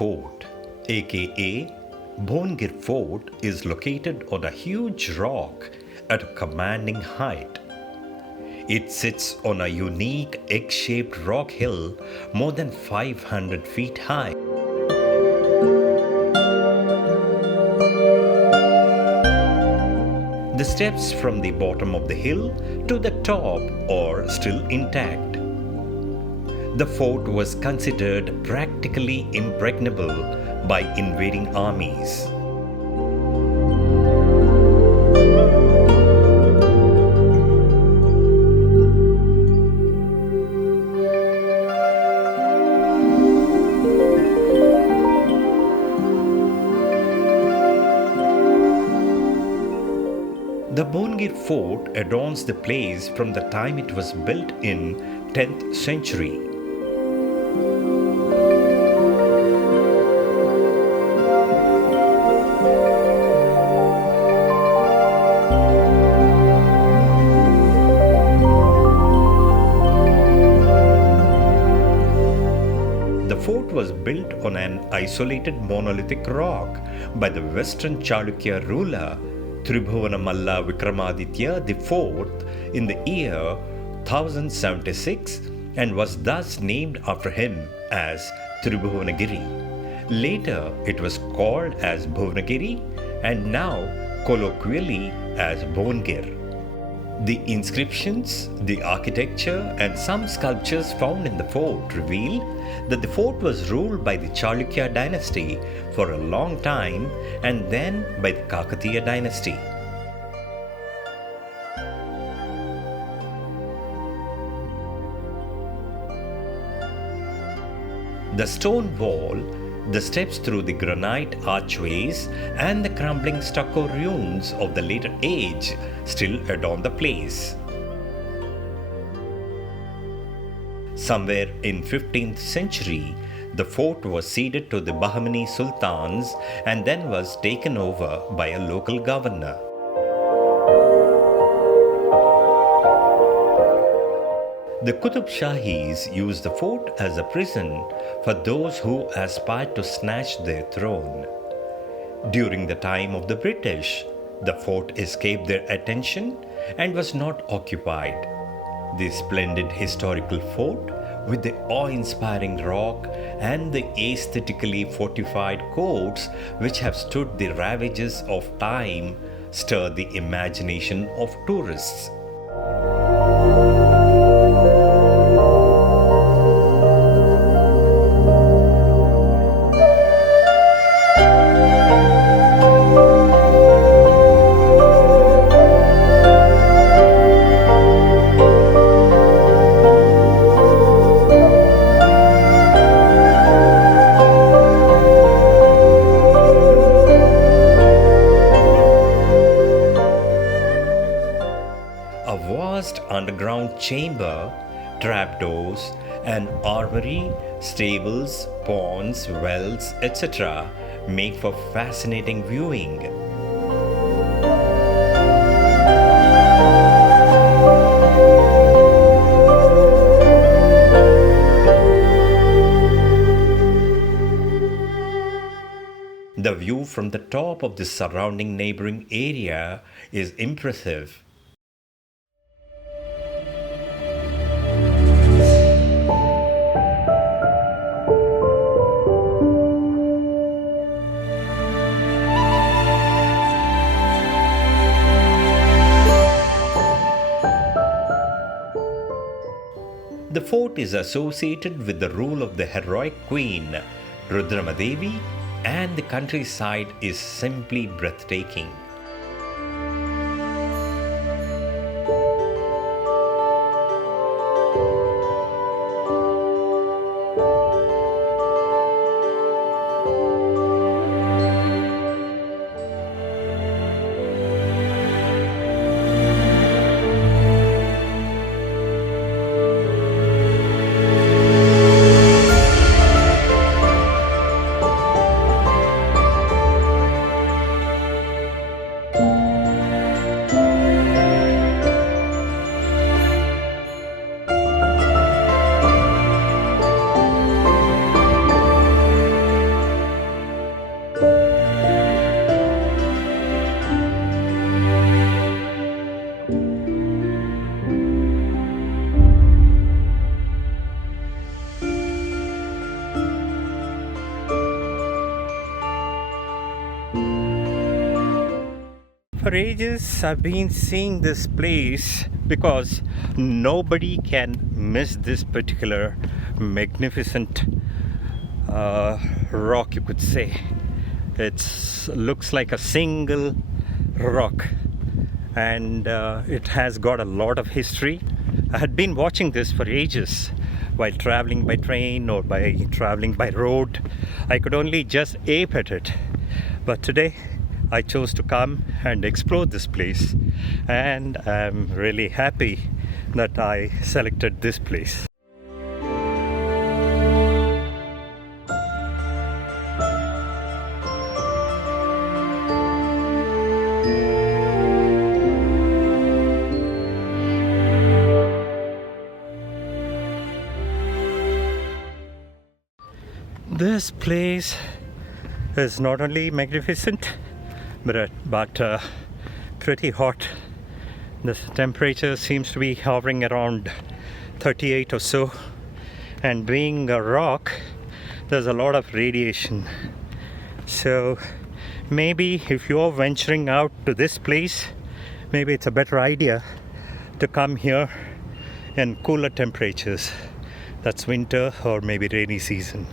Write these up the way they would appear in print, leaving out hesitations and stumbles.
Fort, aka Bhongir Fort, is located on a huge rock at a commanding height. It sits on a unique egg-shaped rock hill more than 500 feet high. The steps from the bottom of the hill to the top are still intact. The fort was considered practically impregnable by invading armies. The Bhongir Fort adorns the place from the time it was built in 10th century. The fort was built on an isolated monolithic rock by the western Chalukya ruler Tribhuvanamalla Vikramaditya IV in the year 1076 and was thus named after him as Tribhuvanagiri. Later it was called as Bhuvanagiri and now colloquially as Bhongir. The inscriptions, the architecture and some sculptures found in the fort reveal that the fort was ruled by the Chalukya dynasty for a long time and then by the Kakatiya dynasty. The stone wall, the steps through the granite archways and the crumbling stucco ruins of the later age still adorn the place. Somewhere in 15th century, the fort was ceded to the Bahamani Sultans and then was taken over by a local governor. The Qutb Shahis used the fort as a prison for those who aspired to snatch their throne. During the time of the British, the fort escaped their attention and was not occupied. The splendid historical fort, with the awe-inspiring rock and the aesthetically fortified courts which have stood the ravages of time, stir the imagination of tourists. A vast underground chamber, trapdoors, an armory, stables, ponds, wells, etc. make for fascinating viewing. The view from the top of the surrounding neighboring area is impressive. The fort is associated with the rule of the heroic queen Rudramadevi, and the countryside is simply breathtaking. For ages, I've been seeing this place because nobody can miss this particular magnificent rock, you could say. It looks like a single rock, and it has got a lot of history. I had been watching this for ages while traveling by train or by traveling by road. I could only just ape at it. But today I chose to come and explore this place, and I'm really happy that I selected this place. This place is not only magnificent but pretty hot. The temperature seems to be hovering around 38 or so, and being a rock, there's a lot of radiation. So maybe if you're venturing out to this place, maybe it's a better idea to come here in cooler temperatures. That's winter or maybe rainy season.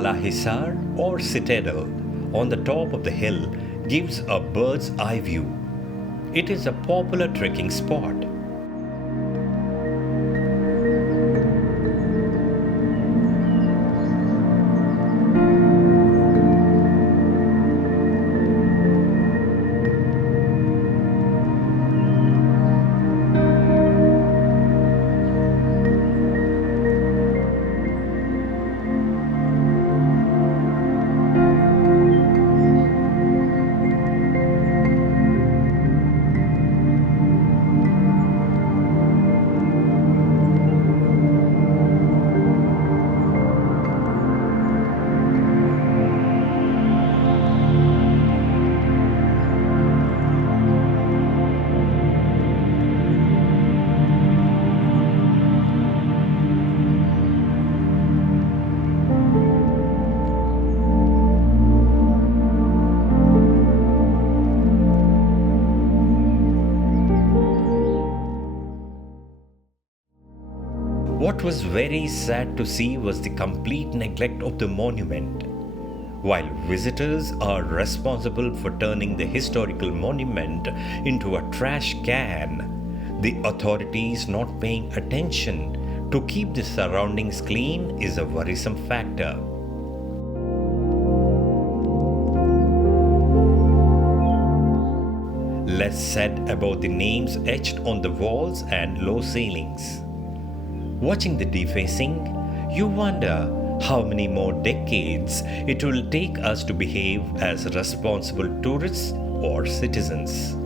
The Hisar or citadel on the top of the hill gives a bird's eye view. It is a popular trekking spot. What was very sad to see was the complete neglect of the monument. While visitors are responsible for turning the historical monument into a trash can, the authorities not paying attention to keep the surroundings clean is a worrisome factor. Less said about the names etched on the walls and low ceilings. Watching the defacing, you wonder how many more decades it will take us to behave as responsible tourists or citizens.